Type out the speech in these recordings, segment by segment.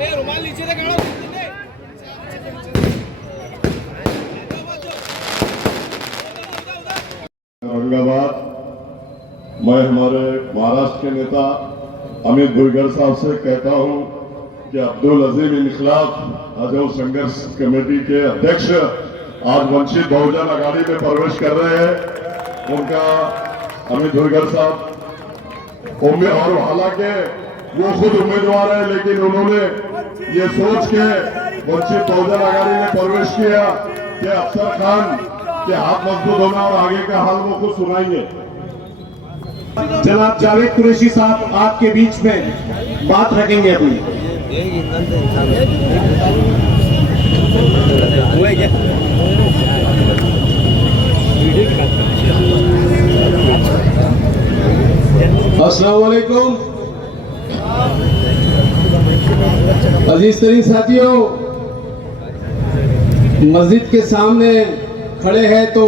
औरंगाबाद मैं हमारे महाराष्ट्र के नेता अमित भुईगढ़ साहब से कहता हूं कि अब्दुल अजीम इनकलाब आजम संघर्ष कमेटी के अध्यक्ष आज वंचित बहुजन अघाड़ी में प्रवेश कर रहे हैं। उनका अमित भुईगढ़ साहब और हालांकि वो खुद उम्मीदवार है, लेकिन उन्होंने ये सोच के वंचित बहुजन अघाड़ी में प्रवेश किया कि अफसर खान के हाथ मजबूत होना और आगे का हाल वो खुद सुनाएंगे। जनाब जावेद कुरैशी साहब आपके बीच में बात रखेंगे अभी। अस्सलाम वालेकुम अजीज तरीन साथियों, मस्जिद के सामने खड़े हैं तो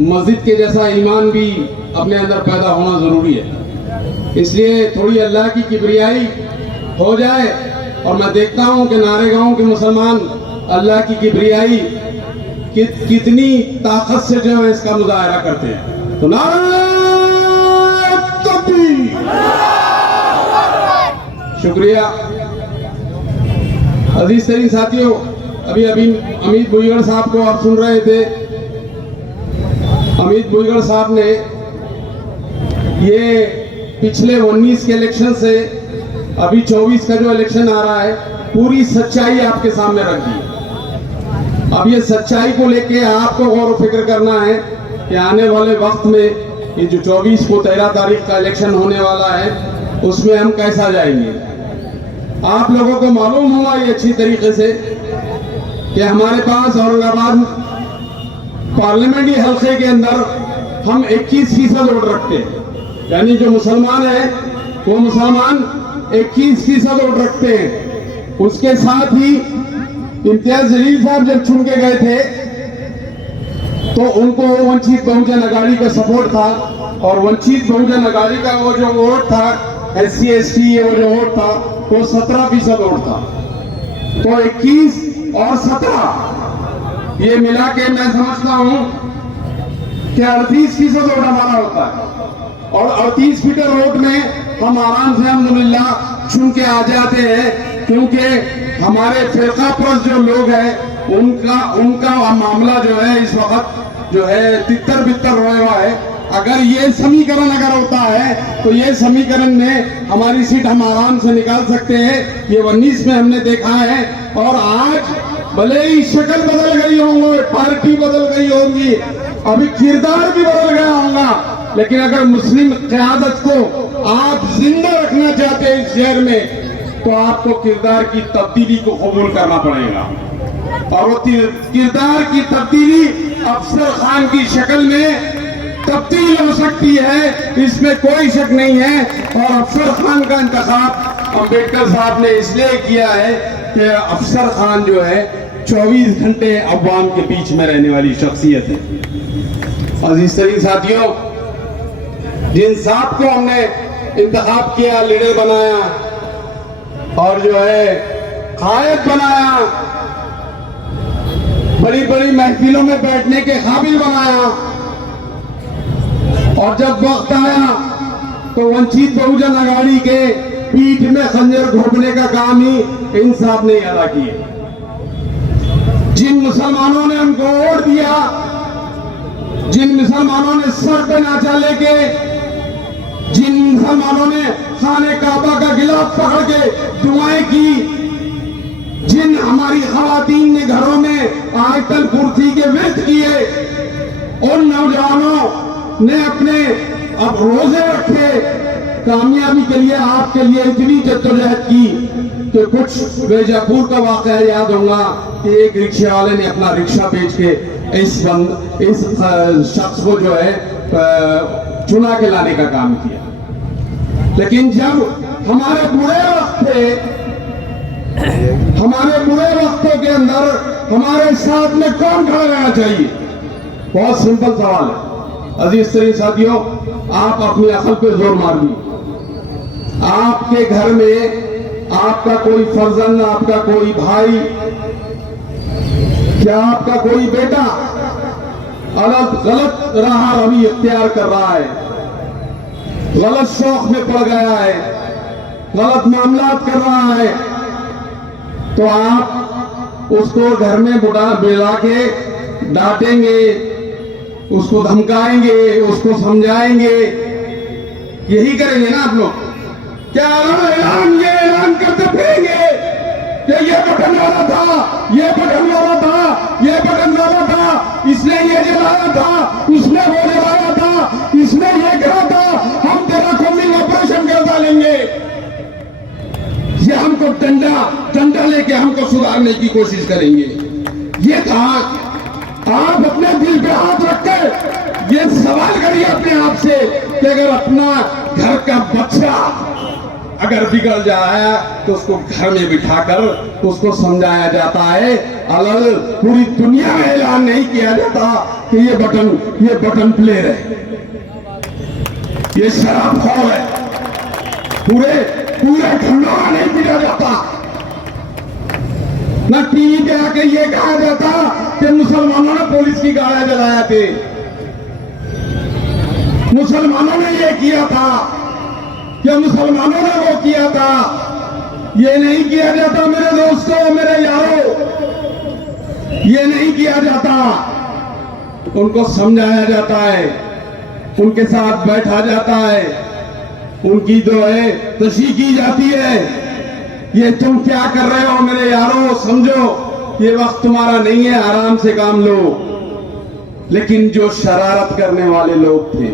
मस्जिद के जैसा ईमान भी अपने अंदर पैदा होना जरूरी है। इसलिए थोड़ी अल्लाह की किबरियाई हो जाए। और मैं देखता हूं कि नारेगांव के मुसलमान अल्लाह की किबरियाई कितनी ताकत से जो है इसका मुजाहरा करते हैं। तो नारे तकबीर, शुक्रिया। अजीज तरीन साथियों, अभी अमित भुईगढ़ साहब को आप सुन रहे थे। अमित भुईगढ़ साहब ने ये पिछले 19 के इलेक्शन से अभी 24 का जो इलेक्शन आ रहा है, पूरी सच्चाई आपके सामने रख दी। अब ये सच्चाई को लेके आपको गौर व फिक्र करना है कि आने वाले वक्त में ये जो 24 को 13 तारीख का इलेक्शन होने वाला है, उसमें हम कैसा जाएंगे। आप लोगों को मालूम हुआ ये अच्छी तरीके से कि हमारे पास औरंगाबाद पार्लियामेंट्री हल्के के अंदर हम 21% वोट रखते हैं। यानी जो मुसलमान है वो मुसलमान 21% वोट रखते हैं। उसके साथ ही इम्तियाज जलील साहब जब चुन के गए थे तो उनको वंचित बहुजन अघाड़ी का सपोर्ट था, और वंचित बहुजन अघाड़ी का वो जो वोट था SC ST वो जो वोट था वो 17% वोट था। तो 21 और 17 ये मिला के मैं समझता हूं कि 38% वोट हमारा होता है। और 38% वोट में हम आराम से अल्हम्दुलिल्लाह चुन के आ जाते हैं, क्योंकि हमारे फिरका परस्त जो लोग हैं उनका मामला जो है इस वक्त जो है तितर बितर रोया हुआ है। अगर ये समीकरण अगर होता है तो ये समीकरण में हमारी सीट हम आराम से निकाल सकते हैं। ये 19 में हमने देखा है। और आज भले ही शक्ल बदल गई होंगी, पार्टी बदल गई होंगी, अभी किरदार भी बदल गया होगा, लेकिन अगर मुस्लिम क़यादत को आप जिंदा रखना चाहते हैं इस शहर में, तो आपको किरदार की तब्दीली को कबूल करना पड़ेगा। और वो किरदार की तब्दीली अफसर खान की शक्ल में तब्दील हो सकती है, इसमें कोई शक नहीं है। और अफसर खान का इंतखाब अम्बेडकर साहब ने इसलिए किया है कि अफसर खान जो है 24 घंटे अवाम के बीच में रहने वाली शख्सियत है। अजीज तरीन साथियों, जिन साहब को हमने इंतखाब किया, लीडर बनाया और जो है कायद बनाया, बड़ी बड़ी महफिलों में बैठने के काबिल बनाया, और जब वक्त आया तो वंचित बहुजन अघाड़ी के पीठ में खंजर घोंपने का काम ही इन साहब ने अदा किया। जिन मुसलमानों ने हमको वोट दिया, जिन मुसलमानों ने सर पे नाचा लेके, जिन मुसलमानों ने खाने काबा का गिलाफ पकड़ के दुआएं की, जिन हमारी खवातीन ने घरों में आयतल कुर्सी के विर्द किए, उन नौजवानों ने अपने अब रोजे रखे, कामयाबी के लिए आपके लिए इतनी जद्दोजहद की कि कुछ बेजापुर का वाकया याद होगा कि एक रिक्शे वाले ने अपना रिक्शा बेच के इस शख्स को जो है चुना के लाने का काम किया। लेकिन जब हमारे बुरे वक्त थे, हमारे बुरे वक्तों के अंदर हमारे साथ में कौन खड़ा रहना चाहिए? बहुत सिंपल सवाल है। अजीज तरीन साथियों, आप अपनी अकल पे जोर मारिए। आपके घर में आपका कोई फर्जंद, आपका कोई भाई, क्या आपका कोई बेटा गलत राह रवि इख्तियार कर रहा है, गलत शौक में पड़ गया है, गलत मामलात कर रहा है, तो आप उसको घर में बुला के डांटेंगे, उसको धमकाएंगे, उसको समझाएंगे, यही करेंगे ना आप लोग? क्या ऐलान करते फिरेंगे कि ये बटन वाला था, ये बटन वाला था, ये बटन वाला था, इसने ये जलाया था, उसने वो जलाया था, इसने ये करा था, हम तेरा कॉमिंग ऑपरेशन कर डालेंगे। ये हमको डंडा लेके हमको सुधारने की कोशिश करेंगे। ये था, आप अपने दिल पे हाथ रख कर ये सवाल करिए अपने आप से कि अगर अपना घर का बच्चा अगर बिगड़ जाए तो उसको घर में बिठाकर उसको समझाया जाता है, अलग पूरी दुनिया में ऐलान नहीं किया जाता कि ये बटन प्लेयर है, ये शराबखोर है, पूरे घरों में नहीं पीटा जाता। न टीवी पे आके ये कहा जाता कि मुसलमानों ने पुलिस की गाड़ियां जलाया थे, मुसलमानों ने ये किया था, क्या मुसलमानों ने वो किया था। ये नहीं किया जाता मेरे दोस्तों, मेरे यारों, ये नहीं किया जाता। उनको समझाया जाता है, उनके साथ बैठा जाता है, उनकी जो है तशरीह की जाती है। ये तुम क्या कर रहे हो मेरे यारों, समझो ये वक्त तुम्हारा नहीं है, आराम से काम लो। लेकिन जो शरारत करने वाले लोग थे,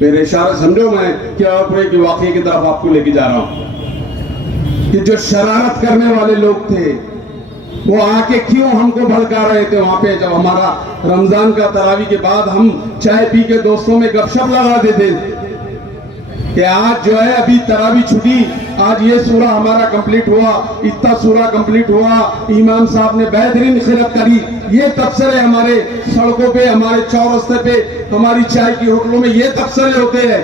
मेरे इशारे समझो, मैं क्या पूरे की वाकई की तरफ आपको लेके जा रहा हूं कि जो शरारत करने वाले लोग थे वो आके क्यों हमको भड़का रहे थे वहां पे। जब हमारा रमजान का तरावी के बाद हम चाय पी के दोस्तों में गपशप लगा देते कि आज जो है अभी तरावी छुटी, आज ये सूरा हमारा कंप्लीट हुआ, इतना सूरा कंप्लीट हुआ, इमाम साहब ने बेहतरीन खिदमत करी। ये तबसरे हमारे सड़कों पे, हमारे चौरस्ते पे, हमारी चाय की होटलों में ये तबसरे होते हैं।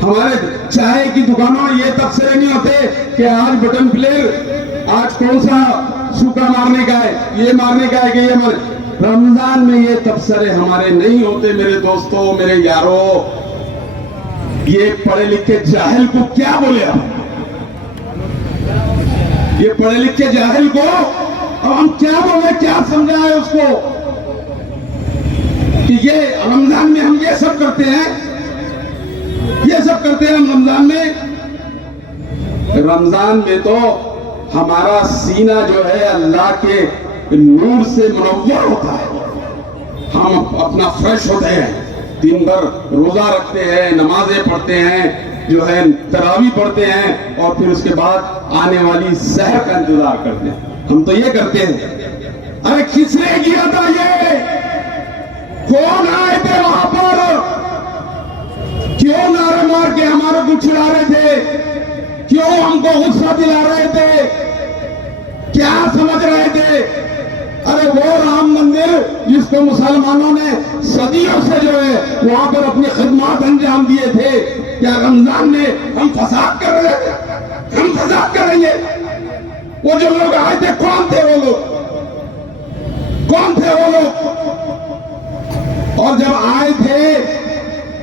हमारे चाय की दुकानों में ये तबसरे नहीं होते कि आज बटन प्लेयर, आज कौन सा सूखा मारने का है, ये मारने का है कि ये मारने। रमजान में ये तबसरे हमारे नहीं होते मेरे दोस्तों, मेरे यारों। ये पढ़े लिखे जाहिल को क्या बोले हम? ये पढ़े लिखे जाहिल को अब हम क्या बोले, क्या समझाए उसको कि ये रमजान में हम ये सब करते हैं, ये सब करते हैं हम रमजान में। रमजान में तो हमारा सीना जो है अल्लाह के नूर से मुनव्वर होता है, हम अपना फ्रेश होते हैं, दिन भर रोजा रखते हैं, नमाजें पढ़ते हैं, जो है तरावी पढ़ते हैं, और फिर उसके बाद आने वाली सहर का इंतजार करते हैं। हम तो ये करते हैं। अरे किसने किया था ये? कौन आए थे वहां पर? क्यों नारे मार के हमारे को चिढ़ा रहे थे? क्यों हमको गुस्सा दिला रहे थे? क्या समझ रहे थे? अरे वो राम मंदिर जिसको मुसलमानों ने सदियों से जो है वहां पर अपनी खिदमत अंजाम दिए थे, क्या रमजान में हम फसाद कर रहे थे? हम फसाद करेंगे? वो जो लोग आए थे कौन थे वो लोग? कौन थे वो लोग? और जब आए थे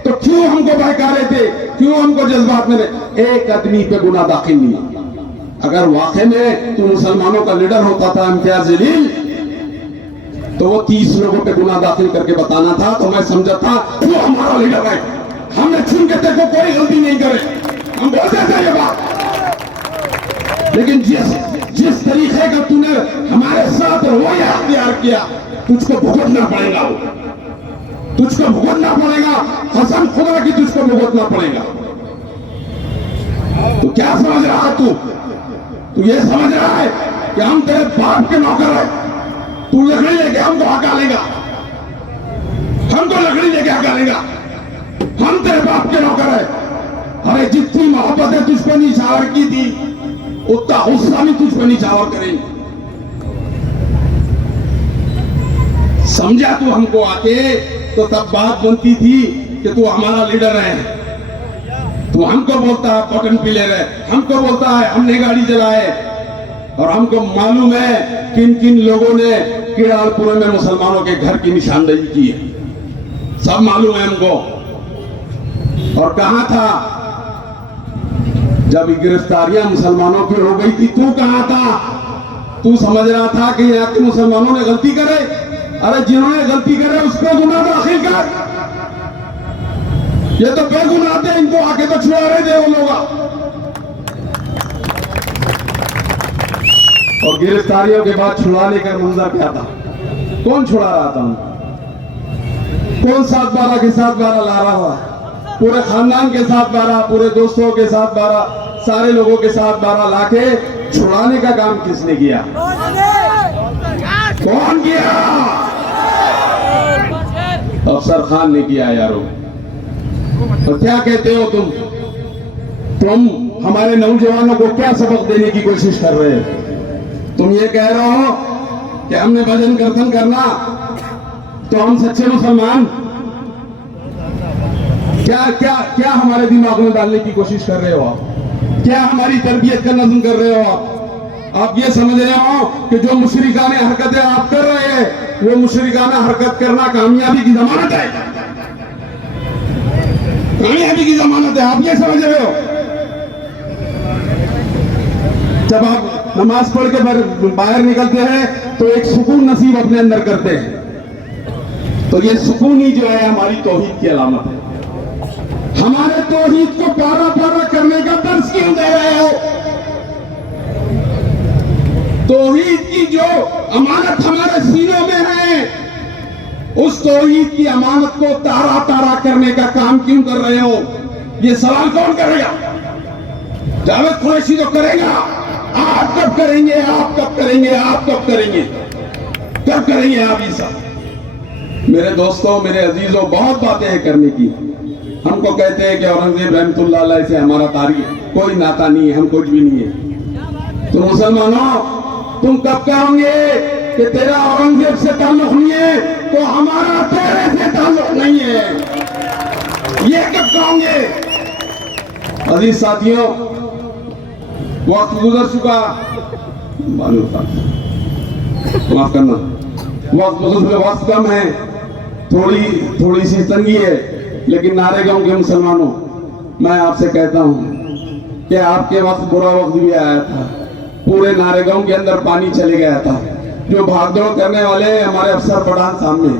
तो क्यों हमको बहका रहे थे? क्यों हमको जज्बात में रहे? एक आदमी पे गुनाह दाखिल नहीं। अगर वाकई में तू मुसलमानों का लीडर होता था इम्तियाज जलील, तो वो 30 लोगों पे गुनाह दाखिल करके बताना था, तो मैं समझा था वो हमारा लीडर है, हमने चुन के देखो कोई गलती नहीं करे, हम बोलते थे ये बात। लेकिन जिस तरीके का तूने हमारे साथ रवैया अख्तियार किया, तुझको भुगतना पड़ेगा, तुझको भुगतना पड़ेगा, कसम खुदा की तुझको भुगतना पड़ेगा। तो क्या समझ रहा है तू ये समझ रहा है कि हम तेरे बाप के नौकर है, तू लकड़ी लेके हमको हका लेगा, हमको लकड़ी लेके हका लेगा, हम तेरे बाप के नौकर है। अरे जितनी मोहब्बतें तुझको निछावर की थी, उतना गुस्सा भी तुझको निछावर करेंगे। समझा तू हमको आके, तो तब बात बनती थी कि तू हमारा लीडर है। तो हमको बोलता है बटन प्लेयर है, हमको बोलता है हमने गाड़ी चलाए, और हमको मालूम है किन किन लोगों ने केड़ालपुर में मुसलमानों के घर की निशानदेही की है, सब मालूम है हमको। और कहां था जब गिरफ्तारियां मुसलमानों की हो गई थी? तू कहां था? तू समझ रहा था कि यहाँ के मुसलमानों ने गलती करे? अरे जिन्होंने गलती करे उस पर गुनाह दाखिल कर। ये तो बेगुनाह थे, इनको आके तो छुड़ा रहे थे वो लोग। और गिरफ्तारियों के बाद छुड़ाने का मंजर क्या था? कौन छुड़ा रहा था उनको? कौन 7/12 के 7/12 ला रहा हुआ? पूरे खानदान के साथ 12, पूरे दोस्तों के साथ 12, सारे लोगों के साथ 12 लाके छुड़ाने का काम किसने किया? कौन किया? अफसर खान ने किया यारों। तो क्या कहते हो तुम हमारे नौजवानों को क्या सबक देने की कोशिश कर रहे हो? तुम ये कह रहे हो कि हमने भजन कीर्तन करना तो हम सच्चे मुसलमान? क्या क्या क्या हमारे दिमाग में डालने की कोशिश कर रहे हो आप? क्या हमारी तरबियत का नज़्म कर रहे हो आप ये समझ रहे हो कि जो मुशरिकाने हरकतें आप कर रहे हैं वो मुशरिकाना हरकत करना कामयाबी की जमानत है? कामयाबी की जमानत है, आप ये समझ रहे हो? जब आप नमाज पढ़ के बाहर निकलते हैं तो एक सुकून नसीब अपने अंदर करते हैं, तो ये सुकून ही जो है हमारी तौहीद की अलामत है। हमारे तौहीद को प्यारा प्यारा करने का दर्स क्यों दे रहे हो? तौहीद की जो अमानत हमारे सीनों में है, उस तौहीद की अमानत को तारा तारा करने का काम क्यों कर रहे हो? ये सवाल कौन करेगा? जावेद कुरैशी तो करेगा। आप कब करेंगे? आप कब करेंगे? आप कब करेंगे? कब करेंगे आप ये सब? मेरे दोस्तों, मेरे अजीजों, बहुत बातें हैं करने की। हमको कहते हैं कि औरंगजेब रहमतुल्लाह अलैह से हमारा तारीख कोई नाता नहीं है, हम कुछ भी नहीं है। तो मुसलमानों, तुम कब कहोगे कि तेरा औरंगजेब से ताल्लुक नहीं है तो हमारा तेरे से ताल्लुक नहीं है? ये कब कहोगे? अजीज साथियों, वक्त गुजर चुका, माफ करना, वक्त कम है, थोड़ी सी तंगी है, लेकिन नारेगांव के मुसलमानों, मैं आपसे कहता हूं कि आपके वक्त बुरा वक्त भी आया था। पूरे नारेगांव के अंदर पानी चले गया था। जो भागदौड़ करने वाले हमारे अफसर पठान सामने,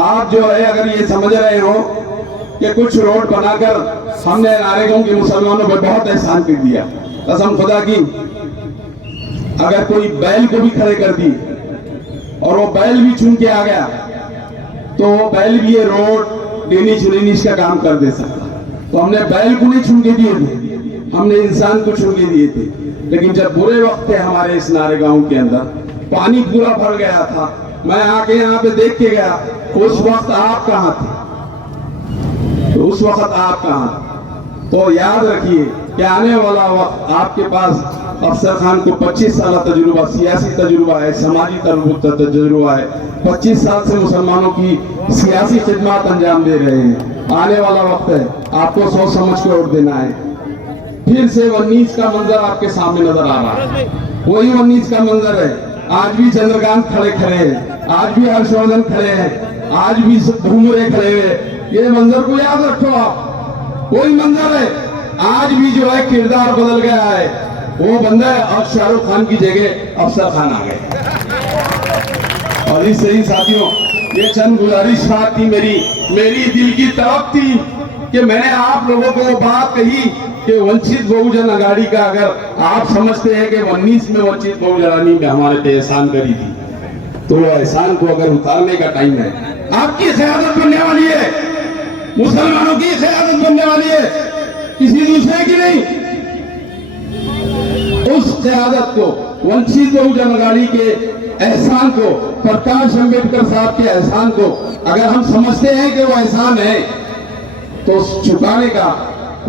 आप जो है अगर ये समझ रहे हो कि कुछ रोड बनाकर हमने नारेगांव के मुसलमानों पर बहुत एहसान कर दिया, कसम खुदा की, अगर कोई बैल को भी खड़े कर दी और वो बैल भी चुन के आ गया तो वो बैल भी ये रोड डेनिश का काम कर दे सकता। तो हमने बैल को नहीं चुन के दिए थे, हमने इंसान को चुन के दिए थे। लेकिन जब बुरे वक्त थे हमारे इस नारेगांव के अंदर, पानी पूरा भर गया था, मैं आके यहाँ पे देख के गया, उस वक्त आप कहाँ थे? तो उस वक्त आप कहाँ थे? तो याद रखिए कि आने वाला वक्त आपके पास अफसर खान को 25 साल तजुर्बा, सियासी तजुर्बा है, समाजी तजुर्बा है, 25 साल से मुसलमानों की सियासी खिदमत अंजाम दे रहे हैं। आने वाला वक्त है, आपको सोच समझ के वोट देना है। फिर से 19 का मंजर आपके सामने नजर आ रहा है, वही 19 का मंजर है। आज भी चंद्रकांत खड़े हैं, आज भी हर्षवर्धन खड़े हैं, आज भी भूमरे खड़े हुए। ये मंजर को याद रखो आप, वही मंजर है। आज भी जो है किरदार बदल गया है, वो बंदा है और शाहरुख खान की जगह अफसर खान आ गए। और इससे ही साथियों, ये चंद गुजारिशात थी मेरी दिल की तरफ थी कि मैंने आप लोगों को वो बात कही कि वंचित बहुजन अघाड़ी का, अगर आप समझते हैं कि 19 में वंचित बहुजनानी में हमारे पे एहसान करी थी, तो एहसान को अगर उतारने का टाइम है, आपकी क़यादत बनने वाली है, मुसलमानों की क़यादत बनने वाली है, किसी दूसरे की नहीं। उस क़यादत को, वंचित बहुजन अघाड़ी के एहसान को, प्रकाश अंबेडकर साहब के एहसान को अगर हम समझते हैं कि वो एहसान है, तो चुकाने का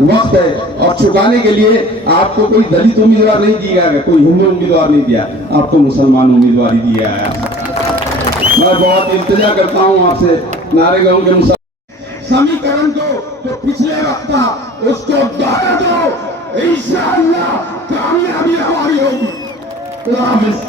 वक्त है। और चुकाने के लिए आपको कोई दलित उम्मीदवार नहीं दिया गया, कोई हिंदू उम्मीदवार नहीं दिया, आपको मुसलमान उम्मीदवार ही दिया है। मैं बहुत इल्तिजा करता हूं आपसे, नारेगांव के समीकरण को जो पिछले वक्त था उसको दोहरा दो, इंशाअल्लाह कामयाबी हमारी होगी। खुदा हाफिज।